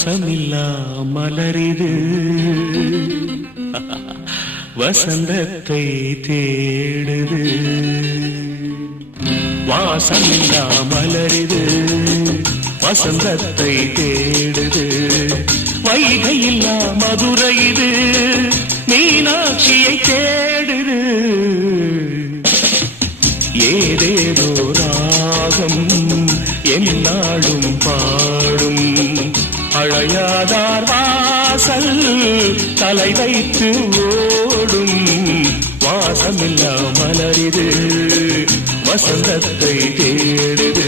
வாசமில்லா மலரிது வசந்தத்தை தேடுது. வாசமில்லா மலரிது வசந்தத்தை தேடுது. வைகையில்லா மதுரை இது மீனாட்சியை தேடுது. ஏதேதோ ராகம் என்னாலும் பாடும். அழையாதார் வாசல் தலை வைத்து ஓடும். வாசமில்லா மலரிது வசந்தத்தை தேடுது.